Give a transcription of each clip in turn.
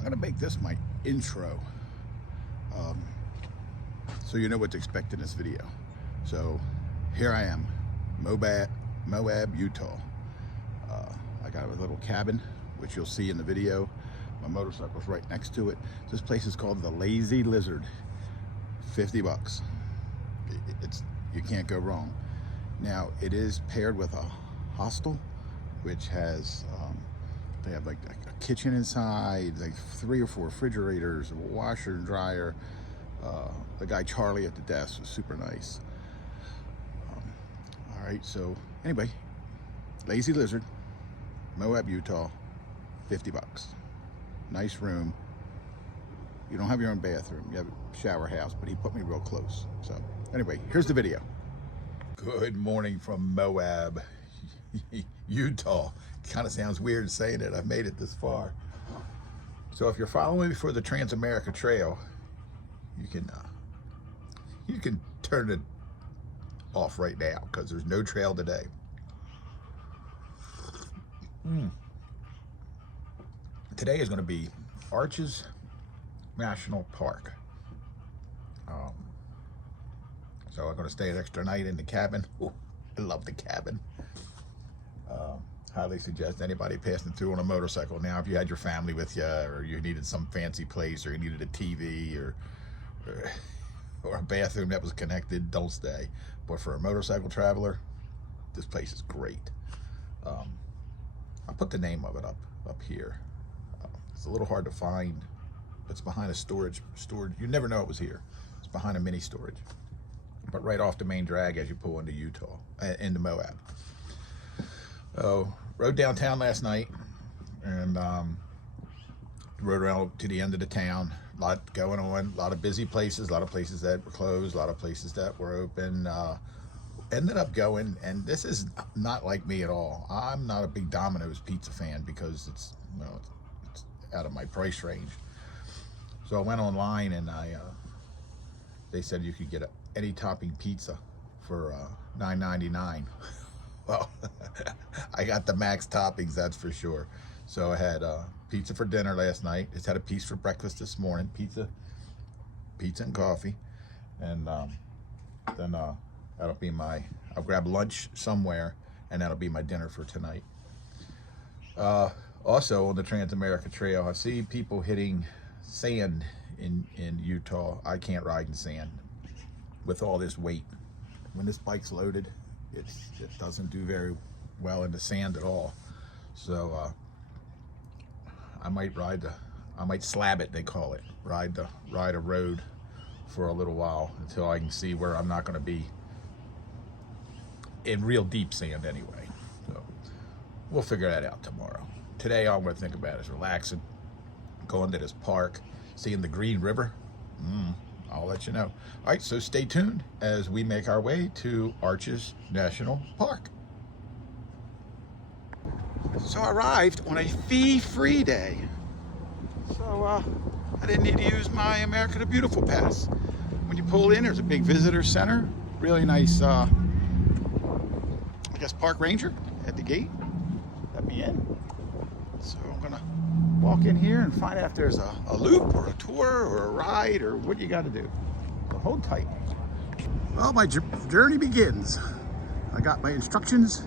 I'm gonna make this my intro, so you know what to expect in this video. So here I am, Moab, Utah. I got a little cabin, which you'll see in the video. My motorcycle's right next to it. This place is called the Lazy Lizard. 50 bucks. You can't go wrong. Now it is paired with a hostel, which has they have like a kitchen inside, like 3 or 4 refrigerators, a washer and dryer. The guy Charlie at the desk was super nice. All right, so anyway, Lazy Lizard, Moab, Utah, 50 bucks. Nice room. You don't have your own bathroom, you have a shower house, but he put me real close. So anyway, here's the video. Good morning from Moab, Utah. Kind of sounds weird saying it. I've made it this far. So if you're following me for the Trans-America Trail, you can turn it off right now because there's no trail today. Today is going to be Arches National Park. So I'm going to stay an extra night in the cabin. Ooh, I love the cabin. Highly suggest anybody passing through on a motorcycle. Now, if you had your family with you, or you needed some fancy place, or you needed a TV, or a bathroom that was connected, don't stay. But for a motorcycle traveler, this place is great. I'll put the name of it up here. It's a little hard to find. It's behind a storage. You never know it was here. It's behind a mini storage, but right off the main drag as you pull into Utah, into Moab. Rode downtown last night and rode around to the end of the town. A lot going on, a lot of busy places, a lot of places that were closed, a lot of places that were open. Ended up going, and this is not like me at all. I'm not a big Domino's pizza fan because it's out of my price range. So I went online and they said you could get any topping pizza for $9.99. Well, I got the max toppings, that's for sure. So I had pizza for dinner last night. Just had a piece for breakfast this morning. Pizza and coffee. And then that'll be I'll grab lunch somewhere, and that'll be my dinner for tonight. Also on the Trans-America Trail, I see people hitting sand in Utah. I can't ride in sand with all this weight. When this bike's loaded, it doesn't do very well in the sand at all. So I might slab it, they call it. Ride a road for a little while until I can see where I'm not going to be in real deep sand anyway. So we'll figure that out tomorrow. Today all I'm going to think about is relaxing, going to this park, seeing the Green River. I'll let you know. All right, so stay tuned as we make our way to Arches National Park. So I arrived on a fee-free day. So I didn't need to use my America the Beautiful pass. When you pull in, there's a big visitor center. Really nice, I guess, park ranger at the gate. Let me in. So I'm gonna walk in here and find out if there's a loop or a tour or a ride or what you got to do. So hold tight. Well, my journey begins. I got my instructions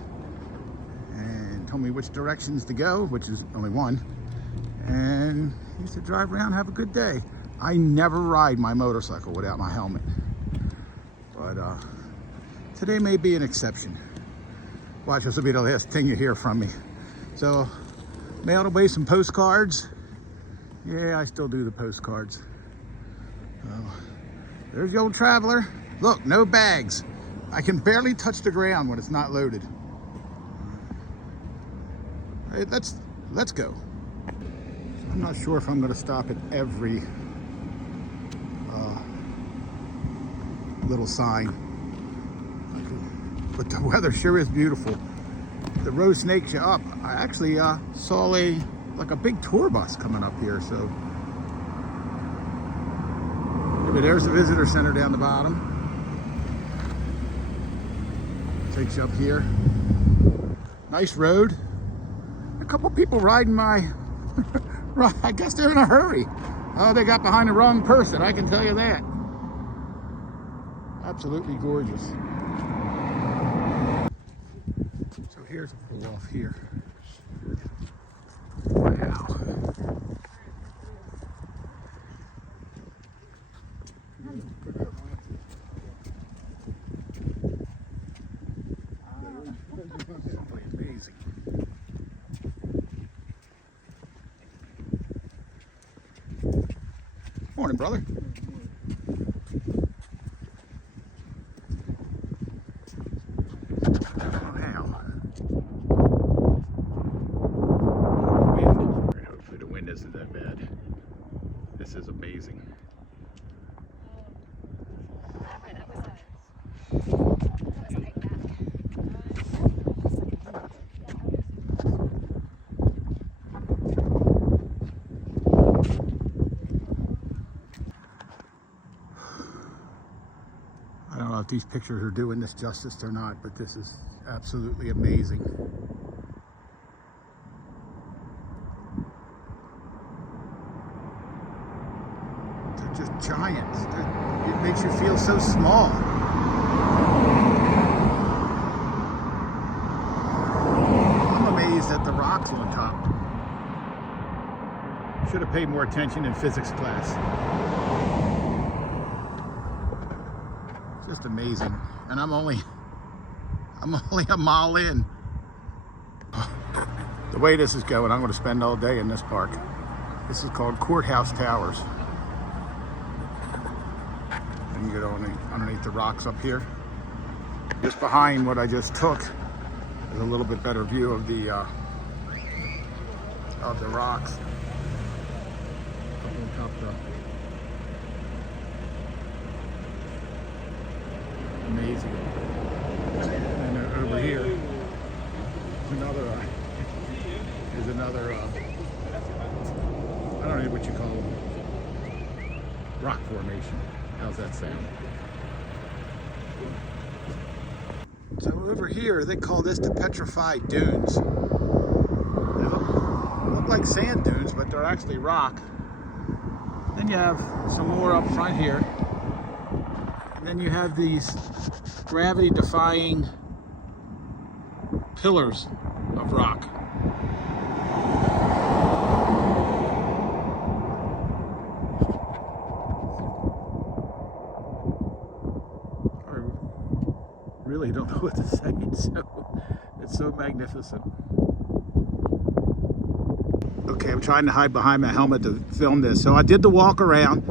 and told me which directions to go, which is only one. And he said, drive around, have a good day. I never ride my motorcycle without my helmet. But today may be an exception. Watch, this will be the last thing you hear from me. So, mailed away some postcards. Yeah, I still do the postcards. There's the old traveler. Look, no bags. I can barely touch the ground when it's not loaded. All right, let's go. I'm not sure if I'm going to stop at every little sign, but the weather sure is beautiful. The road snakes you up. I actually saw like a big tour bus coming up here. So maybe there's the visitor center down the bottom. Takes you up here. Nice road. A couple people riding my Right, I guess they're in a hurry. Oh, they got behind the wrong person, I can tell you that. Absolutely gorgeous. So here's a pull off here. Wow. Simply amazing. Morning, brother. Hopefully the wind isn't that bad. This is amazing. I don't know if these pictures are doing this justice or not, but this is absolutely amazing. They're just giants. It makes you feel so small. I'm amazed at the rocks on top. Should have paid more attention in physics class. Just amazing. And I'm only a mile in. The way this is going, I'm going to spend all day in this park. This is called Courthouse Towers. And you get underneath the rocks up here. Just behind what I just took is a little bit better view of the rocks. Up on top of amazing. And over here is another I don't know what you call them, rock formation. How's that sound? So over here they call this the petrified dunes. They look like sand dunes, but they're actually rock. Then you have some more up front here. And then you have these gravity-defying pillars of rock. I really don't know what to say. It's so magnificent. Okay, I'm trying to hide behind my helmet to film this. So I did the walk around.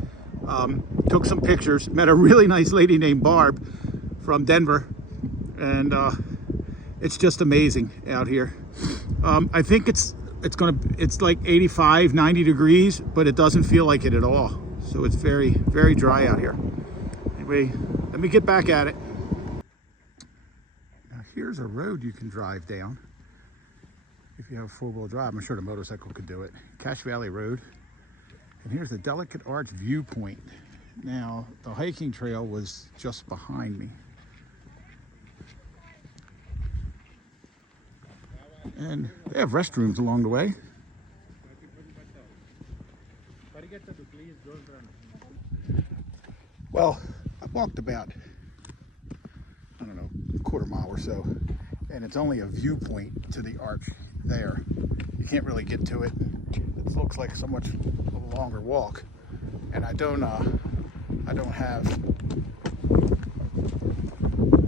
Took some pictures, met a really nice lady named Barb from Denver, and it's just amazing out here. I think it's like 85, 90 degrees, but it doesn't feel like it at all. So it's very, very dry out here. Anyway, let me get back at it. Now here's a road you can drive down if you have four-wheel drive. I'm sure the motorcycle could do it. Cache Valley Road. And here's the Delicate Arch viewpoint. Now, the hiking trail was just behind me. And they have restrooms along the way. Well, I walked about, I don't know, a quarter mile or so. And it's only a viewpoint to the arch there. You can't really get to it. It looks like so much a longer walk. And I don't have,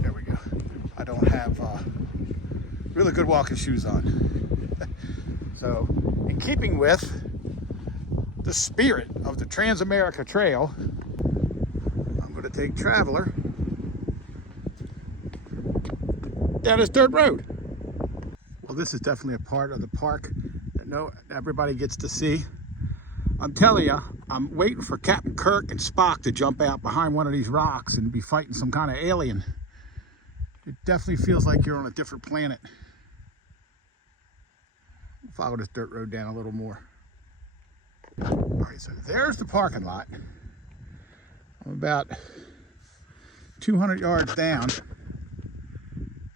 there we go. I don't have really good walking shoes on. So, in keeping with the spirit of the Trans-America Trail, I'm going to take Traveler down this dirt road. Well, this is definitely a part of the park that everybody gets to see. I'm telling you, I'm waiting for Captain Kirk and Spock to jump out behind one of these rocks and be fighting some kind of alien. It definitely feels like you're on a different planet. Follow this dirt road down a little more. All right, so there's the parking lot. I'm about 200 yards down,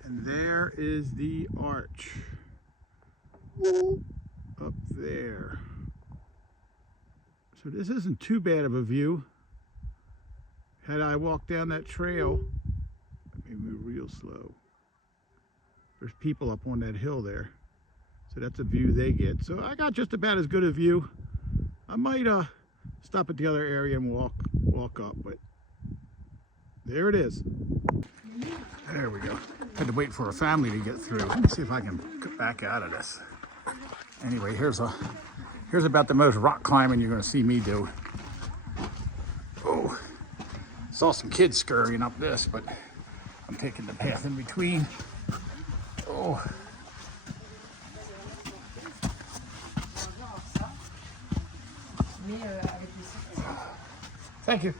and there is the arch up there. So this isn't too bad of a view. Had I walked down that trail, let me move real slow. There's people up on that hill there. So that's a view they get. So I got just about as good a view. I might stop at the other area and walk up, but there it is. There we go. Had to wait for a family to get through. Let me see if I can get back out of this. Anyway, here's about the most rock climbing you're going to see me do. Oh, saw some kids scurrying up this, but I'm taking the path in between. Oh. Thank you.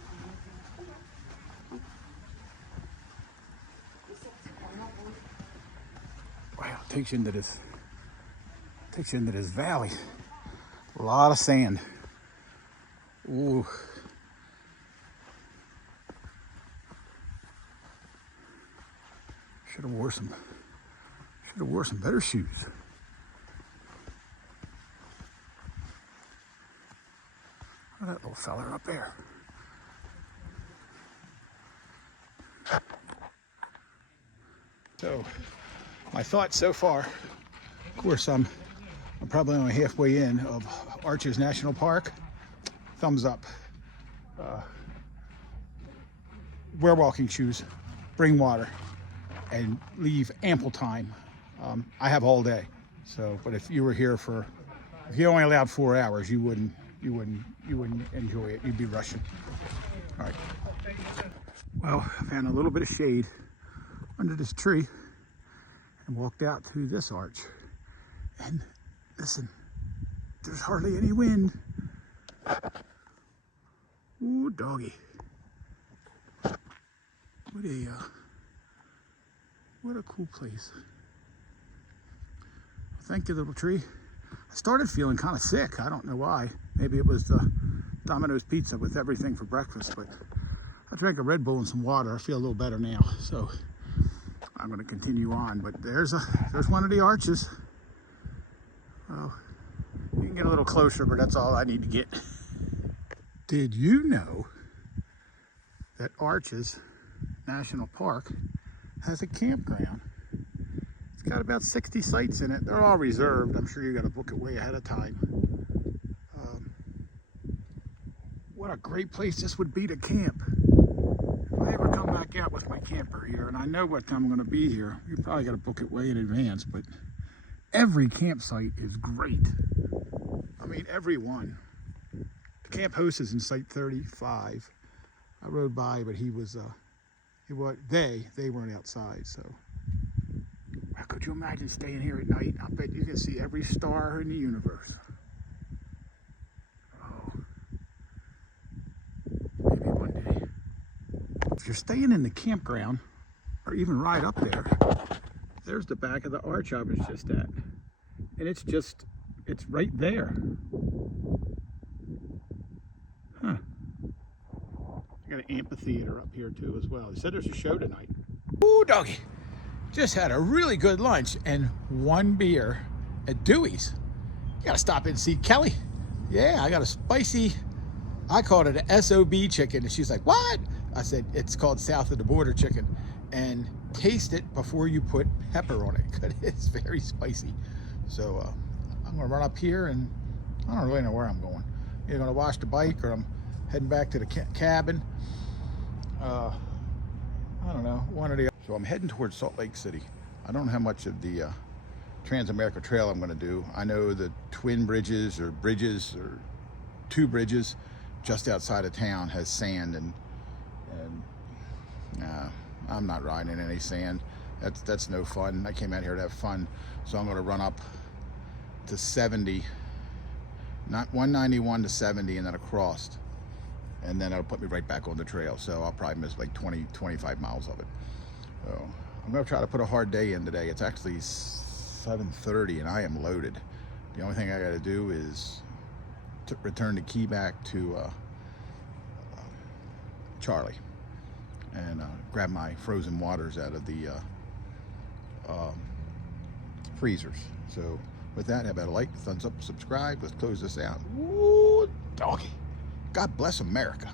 Wow, takes you into this valley. A lot of sand. Ooh. Should have wore some better shoes. Look at that little fella up there. So, my thoughts so far, of course, I'm probably only halfway in of Arches National Park. Thumbs up. Wear walking shoes, bring water, and leave ample time. I have all day. So, but if you were here if you only allowed 4 hours, you wouldn't enjoy it. You'd be rushing. All right. Well, I found a little bit of shade under this tree and walked out through this arch. And listen, there's hardly any wind. Ooh, doggy. What a cool place. Thank you, little tree. I started feeling kind of sick. I don't know why. Maybe it was the Domino's pizza with everything for breakfast, but I drank a Red Bull and some water. I feel a little better now, so I'm going to continue on. But there's one of the arches. Well, you can get a little closer, but that's all I need to get. Did you know that Arches National Park has a campground? It's got about 60 sites in it. They're all reserved. I'm sure you got to book it way ahead of time. What a great place this would be to camp. If I ever come back out with my camper here, and I know what time I'm going to be here, you probably got to book it way in advance, but every campsite is great. I mean, every one. The camp host is in site 35. I rode by, but they weren't outside, so. How could you imagine staying here at night? I bet you can see every star in the universe. Oh, maybe one day. If you're staying in the campground, or even right up there, there's the back of the arch I was just at. And it's right there. Huh. I got an amphitheater up here too as well. They said there's a show tonight. Ooh, doggy. Just had a really good lunch and one beer at Dewey's. You gotta stop in and see Kelly. Yeah, I got a spicy, I called it an SOB chicken. And she's like, what? I said, it's called South of the Border chicken. And taste it before you put pepper on it, because it's very spicy. So I'm gonna run up here and I don't really know where I'm going. Either gonna wash the bike or I'm heading back to the cabin. I don't know, one or the other. So I'm heading towards Salt Lake City. I don't know how much of the Trans-America Trail I'm going to do. I know the twin bridges or two bridges just outside of town has sand, and I'm not riding in any sand. That's no fun. I came out here to have fun, so I'm going to run up to 70, not 191 to 70, and then across, and then it'll put me right back on the trail. So I'll probably miss like 25 miles of it. So I'm going to try to put a hard day in today. It's actually 7:30 and I am loaded. The only thing I got to do is return the key back to Charlie and grab my frozen waters out of the freezers. So with that, how about a like, thumbs up, subscribe. Let's close this out. Ooh, doggy. God bless America.